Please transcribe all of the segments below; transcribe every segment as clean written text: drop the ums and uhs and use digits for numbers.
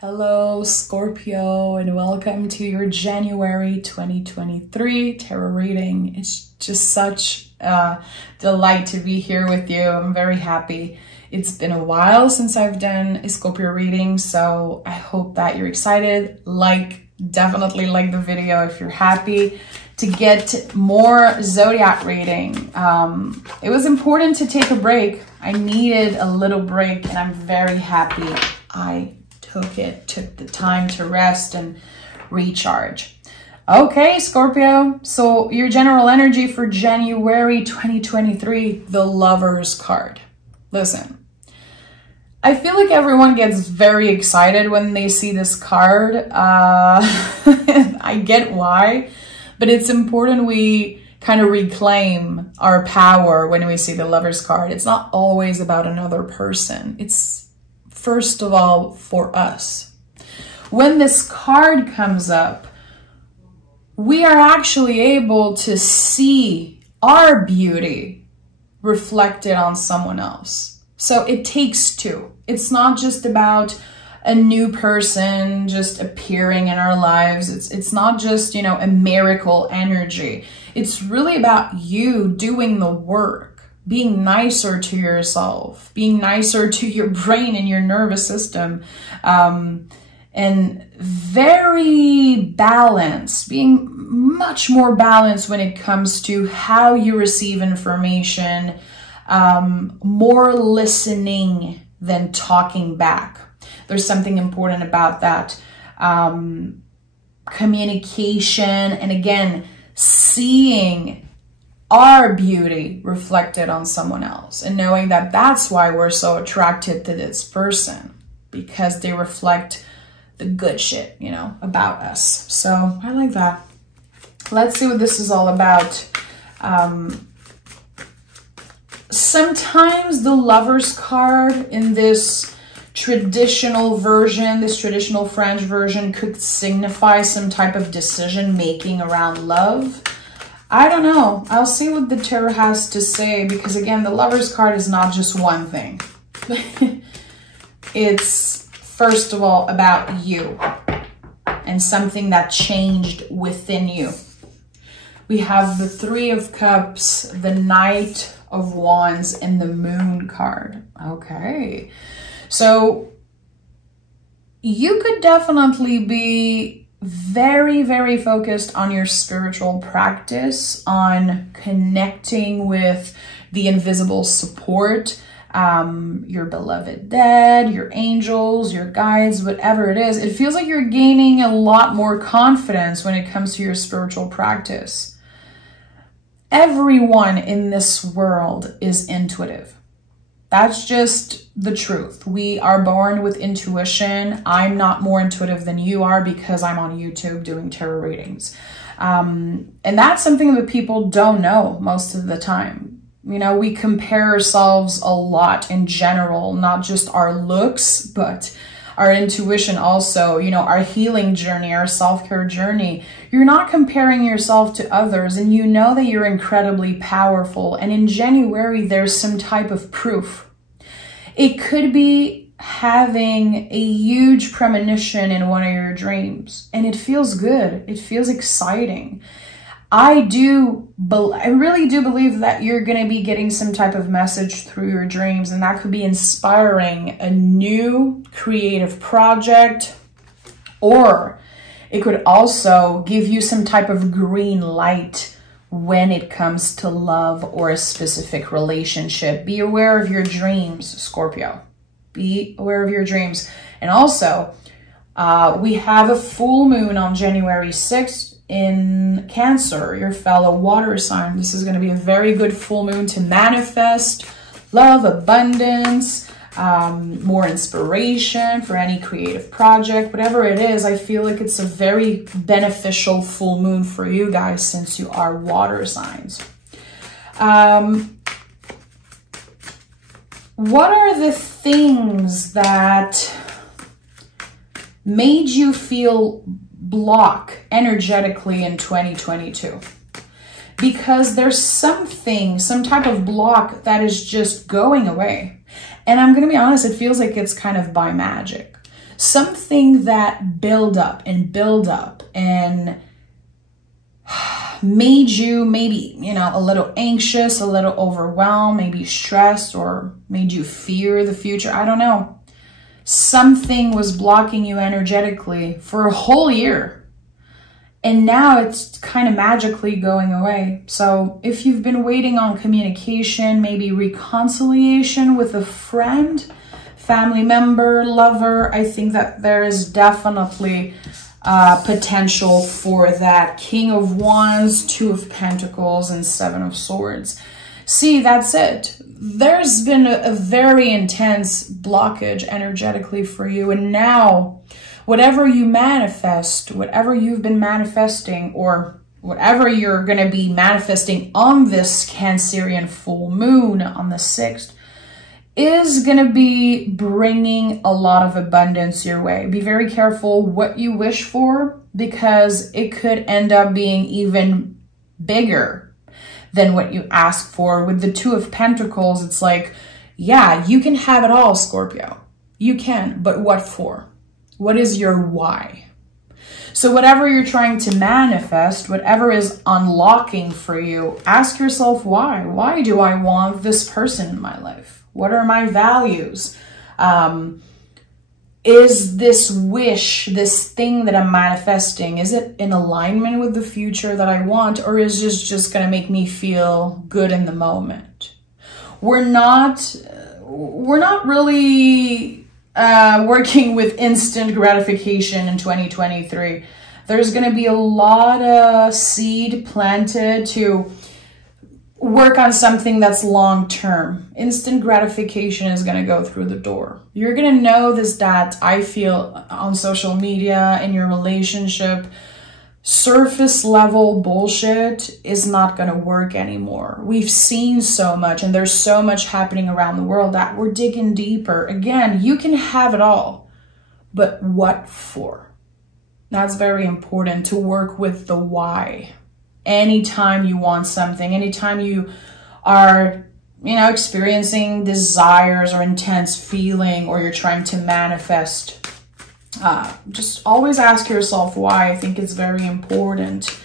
Hello, Scorpio, and welcome to your January 2023 tarot reading. It's just such a delight to be here with you. I'm very happy. It's been a while since I've done a Scorpio reading, so I hope that you're excited. Definitely like the video if you're happy to get more zodiac reading. It was important to take a break. I needed a little break, and I'm very happy I took the time to rest and recharge. Okay, Scorpio, so your general energy for January 2023, the Lover's card. Listen, I feel like everyone gets very excited when they see this card. I get why, but it's important we kind of reclaim our power when we see the Lover's card. It's not always about another person. It's first of all for us. When this card comes up, we are actually able to see our beauty reflected on someone else. So it takes two. It's not just about a new person just appearing in our lives. It's not just, you know, a miracle energy. It's really about you doing the work, being nicer to yourself, being nicer to your brain and your nervous system, and very balanced, being much more balanced when it comes to how you receive information, more listening than talking back. There's something important about that. Communication, and again, seeing our beauty reflected on someone else and knowing that that's why we're so attracted to this person, because they reflect the good shit, you know, about us. So I like that. Let's see what this is all about. Sometimes the Lover's card in this traditional version, this traditional French version, could signify some type of decision making around love. I don't know. I'll see what the tarot has to say, because again, the Lover's card is not just one thing. It's first of all about you and something that changed within you. We have the Three of Cups, the Knight of Wands, and the Moon card. Okay. So you could definitely be very, very focused on your spiritual practice, on connecting with the invisible support, your beloved dead, your angels, your guides, whatever it is. It feels like you're gaining a lot more confidence when it comes to your spiritual practice. Everyone in this world is intuitive. That's just the truth. We are born with intuition. I'm not more intuitive than you are because I'm on YouTube doing tarot readings. And that's something that people don't know most of the time. You know, we compare ourselves a lot in general, not just our looks, but our intuition also, you know, our healing journey, our self-care journey. You're not comparing yourself to others, and you know that you're incredibly powerful. And in January, there's some type of proof. It could be having a huge premonition in one of your dreams, and it feels good. It feels exciting. I really do believe that you're going to be getting some type of message through your dreams, and that could be inspiring a new creative project, or it could also give you some type of green light when it comes to love or a specific relationship. Be aware of your dreams, Scorpio. Be aware of your dreams. And also, we have a full moon on January 6th in Cancer, your fellow water sign. This is going to be a very good full moon to manifest love, abundance, more inspiration for any creative project, whatever it is. I feel like it's a very beneficial full moon for you guys since you are water signs. What are the things that made you feel block energetically in 2022? Because there's something, some type of block that is just going away. And I'm going to be honest, it feels like it's kind of by magic. something that build up and made you maybe, you know, a little anxious, a little overwhelmed, maybe stressed, or made you fear the future. I don't know. Something was blocking you energetically for a whole year. And now it's kind of magically going away. So if you've been waiting on communication, maybe reconciliation with a friend, family member, lover, I think that there is definitely potential for that. King of Wands, Two of Pentacles, and Seven of Swords. See, that's it. There's been a very intense blockage energetically for you. And now, whatever you manifest, whatever you've been manifesting, or whatever you're going to be manifesting on this Cancerian full moon on the 6th, is going to be bringing a lot of abundance your way. Be very careful what you wish for, because it could end up being even bigger than what you ask for. With the Two of Pentacles, it's like, yeah, you can have it all, Scorpio. You can, but what for? What is your why? So whatever you're trying to manifest, whatever is unlocking for you, ask yourself why. Why do I want this person in my life? What are my values? Is this wish, this thing that I'm manifesting, is it in alignment with the future that I want, or is this just going to make me feel good in the moment? We're not really working with instant gratification in 2023. There's going to be a lot of seed planted to work on something that's long-term. Instant gratification is going to go through the door. You're going to notice that, I feel, on social media, in your relationship, surface level bullshit is not going to work anymore. We've seen so much, and there's so much happening around the world that we're digging deeper. Again, you can have it all, but what for? That's very important, to work with the why. Anytime you want something, anytime you are, you know, experiencing desires or intense feeling, or you're trying to manifest, just always ask yourself why. I think it's very important.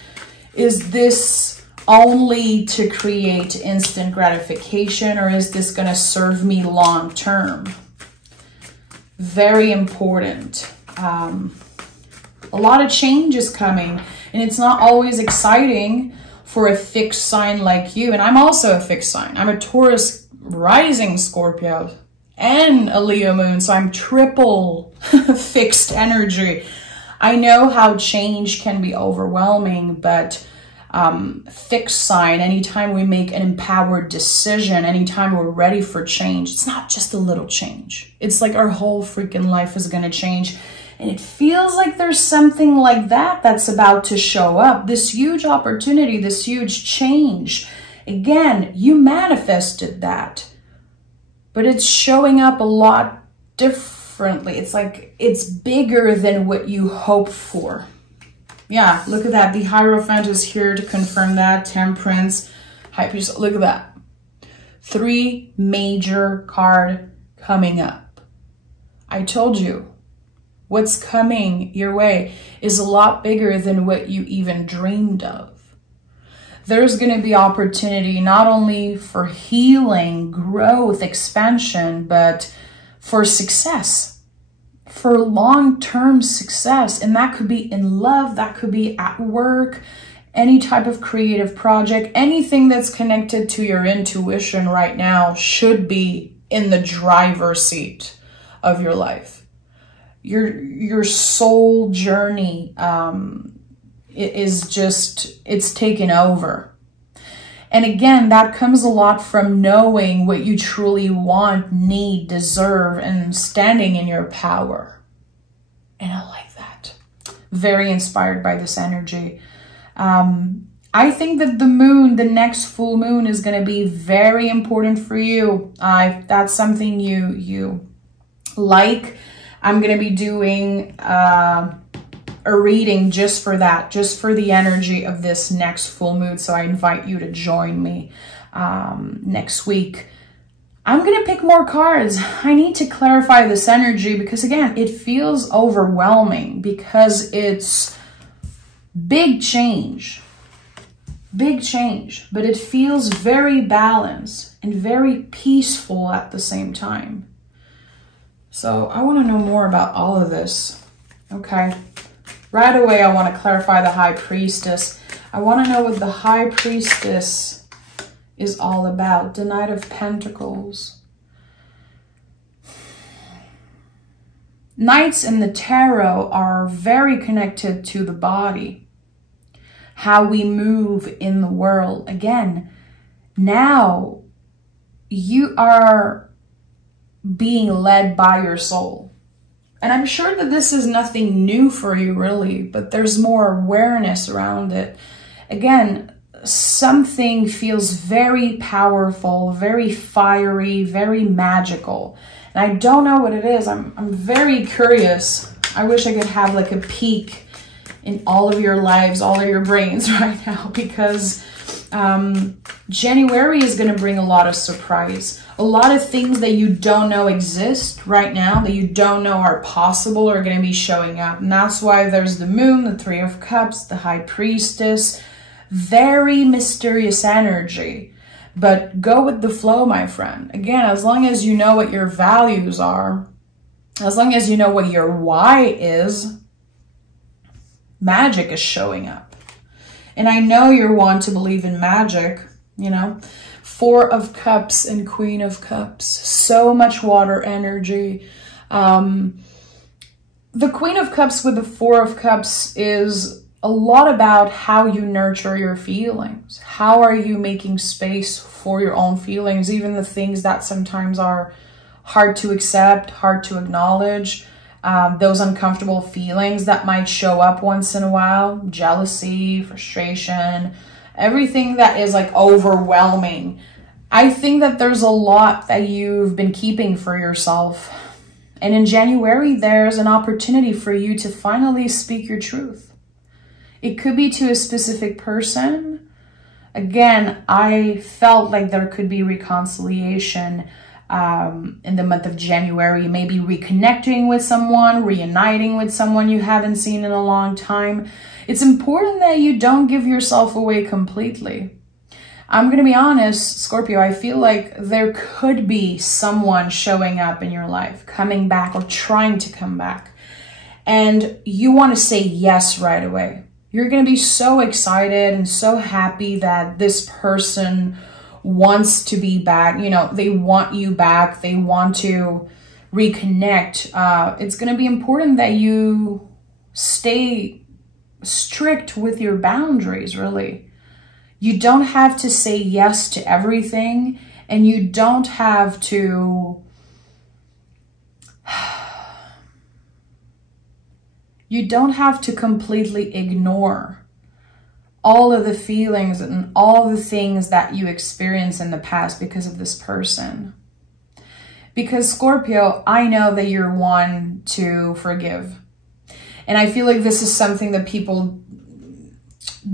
Is this only to create instant gratification, or is this going to serve me long term? Very important. A lot of change is coming. And it's not always exciting for a fixed sign like you. And I'm also a fixed sign. I'm a Taurus rising Scorpio and a Leo moon. So I'm triple fixed energy. I know how change can be overwhelming, but fixed sign, anytime we make an empowered decision, anytime we're ready for change, it's not just a little change. It's like our whole freaking life is going to change. And it feels like there's something like that that's about to show up. This huge opportunity, this huge change. Again, you manifested that. But it's showing up a lot differently. It's like it's bigger than what you hoped for. Yeah, look at that. The Hierophant is here to confirm that. Temperance. Look at that. 3 major card coming up. I told you. What's coming your way is a lot bigger than what you even dreamed of. There's going to be opportunity not only for healing, growth, expansion, but for success, for long-term success. And that could be in love, that could be at work, any type of creative project, anything that's connected to your intuition right now should be in the driver's seat of your life. Your soul journey is just, it's taken over. And again, that comes a lot from knowing what you truly want, need, deserve, and standing in your power. And I like that. Very inspired by this energy. I think that the moon, the next full moon, is going to be very important for you. That's something you like. I'm going to be doing a reading just for that, just for the energy of this next full moon. So I invite you to join me next week. I'm going to pick more cards. I need to clarify this energy because, again, it feels overwhelming because it's big change, but it feels very balanced and very peaceful at the same time. So I want to know more about all of this. Okay. Right away, I want to clarify the High Priestess. I want to know what the High Priestess is all about. The Knight of Pentacles. Knights in the tarot are very connected to the body, how we move in the world. Again, now you are being led by your soul. And I'm sure that this is nothing new for you, really, but there's more awareness around it. Again, something feels very powerful, very fiery, very magical. And I don't know what it is. I'm very curious. I wish I could have like a peek in all of your lives, all of your brains right now, because January is going to bring a lot of surprise. A lot of things that you don't know exist right now, that you don't know are possible, are going to be showing up. And that's why there's the Moon, the Three of Cups, the High Priestess. Very mysterious energy, but go with the flow, my friend. Again, as long as you know what your values are, as long as you know what your why is, magic is showing up. And I know you're one to believe in magic, you know. Four of Cups and Queen of Cups. So much water energy. The Queen of Cups with the Four of Cups is a lot about how you nurture your feelings. How are you making space for your own feelings, even the things that sometimes are hard to accept, hard to acknowledge, those uncomfortable feelings that might show up once in a while, jealousy, frustration, everything that is like overwhelming. I think that there's a lot that you've been keeping for yourself. And in January, there's an opportunity for you to finally speak your truth. It could be to a specific person. Again, I felt like there could be reconciliation in the month of January, maybe reconnecting with someone, reuniting with someone you haven't seen in a long time. It's important that you don't give yourself away completely. I'm going to be honest, Scorpio, I feel like there could be someone showing up in your life, coming back or trying to come back. And you want to say yes right away. You're going to be so excited and so happy that this person wants to be back. You know, they want you back. They want to reconnect. It's going to be important that you stay strict with your boundaries, really. You don't have to say yes to everything, and you don't have to... You don't have to completely ignore all of the feelings and all the things that you experienced in the past because of this person. Because Scorpio, I know that you're one to forgive. And I feel like this is something that people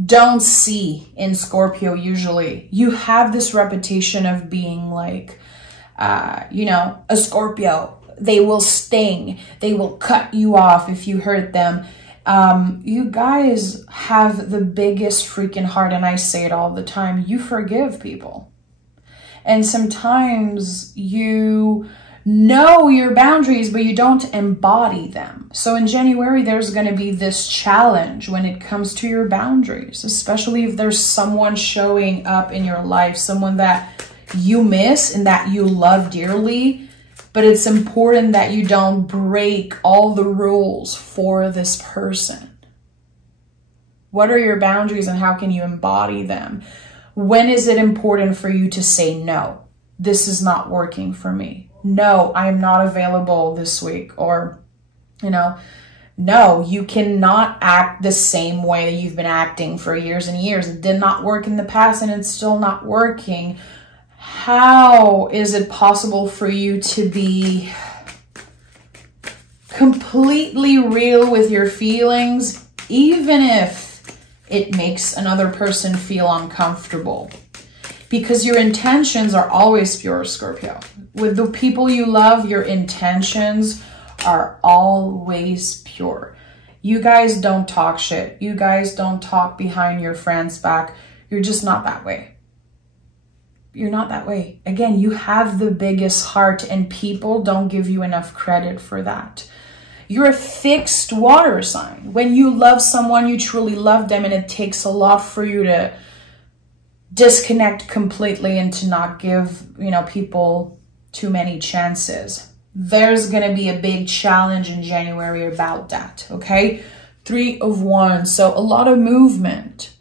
don't see in Scorpio usually. You have this reputation of being like, you know, a Scorpio. They will sting. They will cut you off if you hurt them. You guys have the biggest freaking heart, and I say it all the time. You forgive people. And sometimes you know your boundaries, but you don't embody them. So in January, there's going to be this challenge when it comes to your boundaries, especially if there's someone showing up in your life, someone that you miss and that you love dearly. But it's important that you don't break all the rules for this person. What are your boundaries and how can you embody them? When is it important for you to say, no, this is not working for me? No, I'm not available this week. Or, you know, no, you cannot act the same way that you've been acting for years and years. It did not work in the past and it's still not working. How is it possible for you to be completely real with your feelings, even if it makes another person feel uncomfortable? because your intentions are always pure, Scorpio. With the people you love, your intentions are always pure. You guys don't talk shit. You guys don't talk behind your friend's back. You're just not that way. You're not that way. Again, you have the biggest heart and people don't give you enough credit for that. You're a fixed water sign. When you love someone, you truly love them, and it takes a lot for you to disconnect completely and to not give, you know, people too many chances. There's going to be a big challenge in January about that, okay? 3 of Wands, so a lot of movement,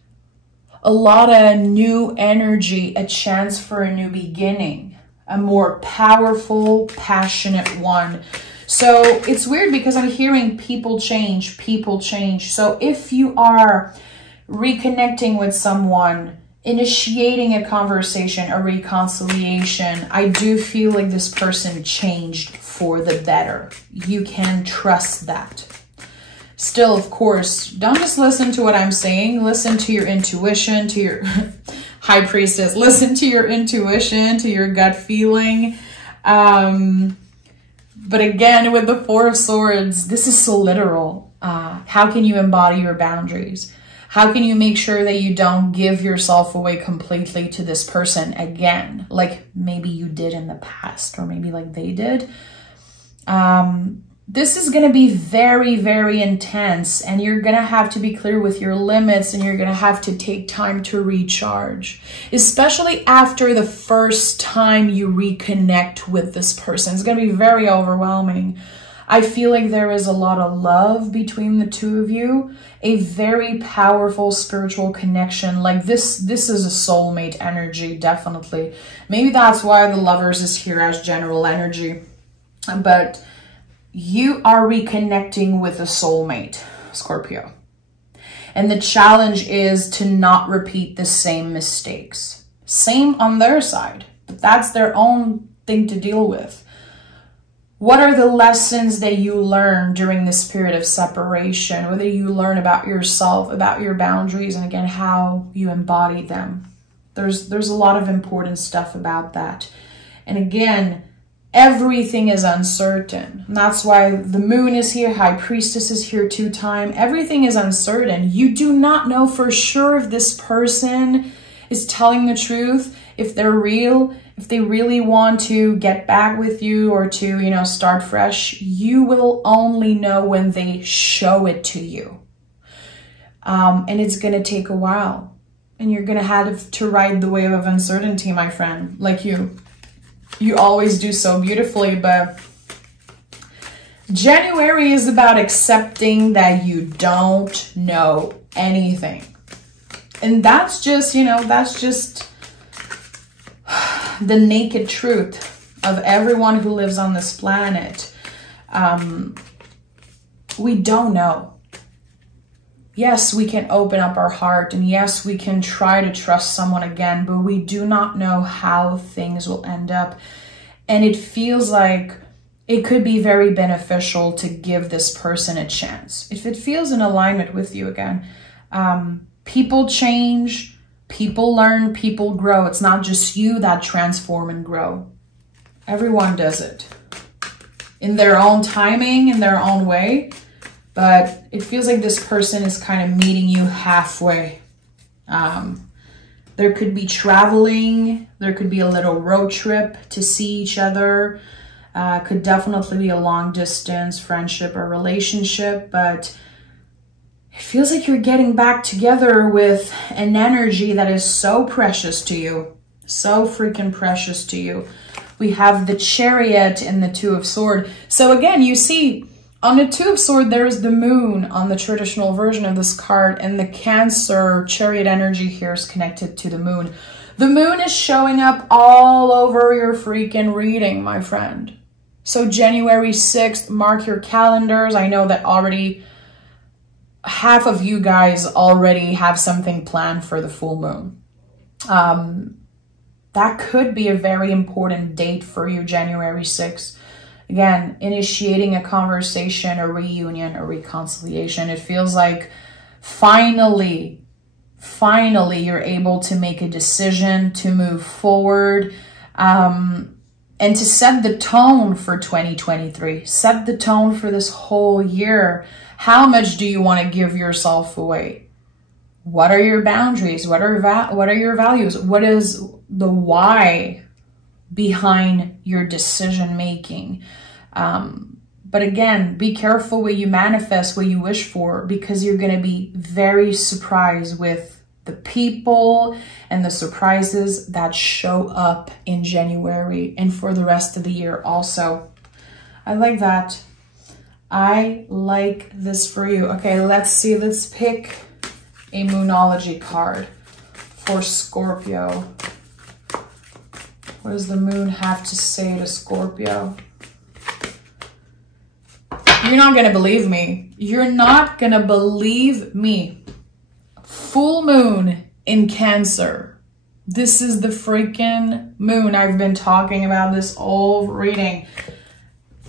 a lot of new energy, a chance for a new beginning, a more powerful, passionate one. So it's weird because I'm hearing people change, people change. So if you are reconnecting with someone, initiating a conversation, a reconciliation, I do feel like this person changed for the better. You can trust that. Still, of course, don't just listen to what I'm saying. Listen to your intuition, to your High Priestess. Listen to your intuition, to your gut feeling. But again, with the 4 of Swords, this is so literal. How can you embody your boundaries? How can you make sure that you don't give yourself away completely to this person again? Like maybe you did in the past, or maybe like they did. This is going to be very, very intense, and you're going to have to be clear with your limits, and you're going to have to take time to recharge, especially after the first time you reconnect with this person. It's going to be very overwhelming. I feel like there is a lot of love between the 2 of you, a very powerful spiritual connection. Like this is a soulmate energy, definitely. Maybe that's why the Lovers is here as general energy, but you are reconnecting with a soulmate, Scorpio. And the challenge is to not repeat the same mistakes. Same on their side, but that's their own thing to deal with. What are the lessons that you learn during this period of separation? What do you learn about yourself, about your boundaries, and again, how you embody them? There's a lot of important stuff about that. And again, everything is uncertain. And that's why the Moon is here, High Priestess is here 2 times. Everything is uncertain. You do not know for sure if this person is telling the truth, if they're real, if they really want to get back with you or to, you know, start fresh. You will only know when they show it to you. And it's going to take a while. And you're going to have to ride the wave of uncertainty, my friend, like you always do so beautifully. But January is about accepting that you don't know anything. And that's just, you know, that's just the naked truth of everyone who lives on this planet. We don't know. Yes, we can open up our heart, and yes, we can try to trust someone again, but we do not know how things will end up. And it feels like it could be very beneficial to give this person a chance. If it feels in alignment with you again, people change, people learn, people grow. It's not just you that transform and grow. Everyone does it in their own timing, in their own way. But it feels like this person is kind of meeting you halfway. There could be traveling. There could be a little road trip to see each other. Could definitely be a long distance friendship or relationship. But it feels like you're getting back together with an energy that is so precious to you. So freaking precious to you. We have the Chariot and the 2 of Swords. So again, you see, on the 2 of Swords, there is the Moon on the traditional version of this card, and the Cancer Chariot energy here is connected to the Moon. The Moon is showing up all over your freaking reading, my friend. So January 6th, mark your calendars. I know that already half of you guys already have something planned for the full moon. That could be a very important date for you, January 6th. Again, initiating a conversation, a reunion, a reconciliation. It feels like finally finally you're able to make a decision to move forward, and to set the tone for 2023. Set the tone for this whole year. How much do you want to give yourself away? What are your boundaries? What are your values? What is the why behind your decision making? But again, be careful what you manifest, what you wish for, because you're going to be very surprised with the people and the surprises that show up in January and for the rest of the year also. I like that. I like this for you. Okay, let's see. Let's pick a Moonology card for Scorpio. What does the moon have to say to Scorpio? You're not going to believe me. You're not going to believe me. Full moon in Cancer. This is the freaking moon. I've been talking about this all reading.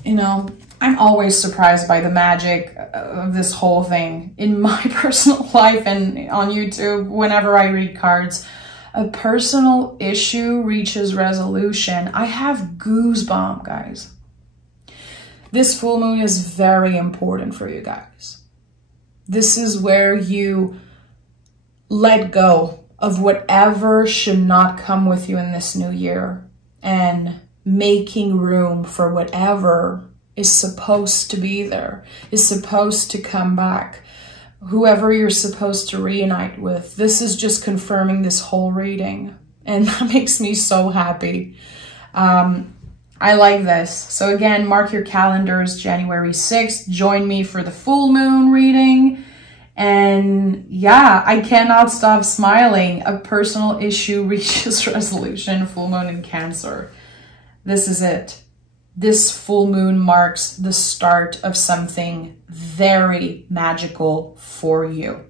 You know, I'm always surprised by the magic of this whole thing in my personal life and on YouTube whenever I read cards. A personal issue reaches resolution. I have goosebumps, guys. This full moon is very important for you guys. This is where you let go of whatever should not come with you in this new year and making room for whatever is supposed to be there, is supposed to come back, whoever you're supposed to reunite with. This is just confirming this whole reading, and that makes me so happy. I like this. So again, mark your calendars, January 6th. Join me for the full moon reading. And yeah, I cannot stop smiling. A personal issue reaches resolution, full moon in Cancer. This is it. This full moon marks the start of something very magical for you.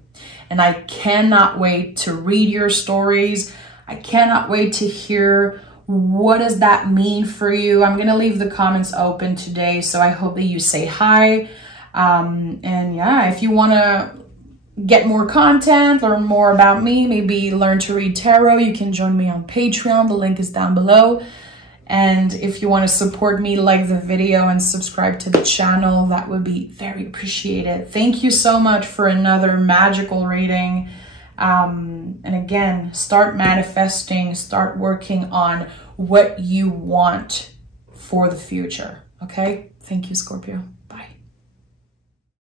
And I cannot wait to read your stories. I cannot wait to hear what does that mean for you. I'm going to leave the comments open today, so I hope that you say hi. And yeah, if you want to get more content, learn more about me, maybe learn to read tarot, you can join me on Patreon. The link is down below. And if you want to support me, like the video and subscribe to the channel, that would be very appreciated. Thank you so much for another magical reading. And again, start manifesting, start working on what you want for the future. Okay? Thank you, Scorpio.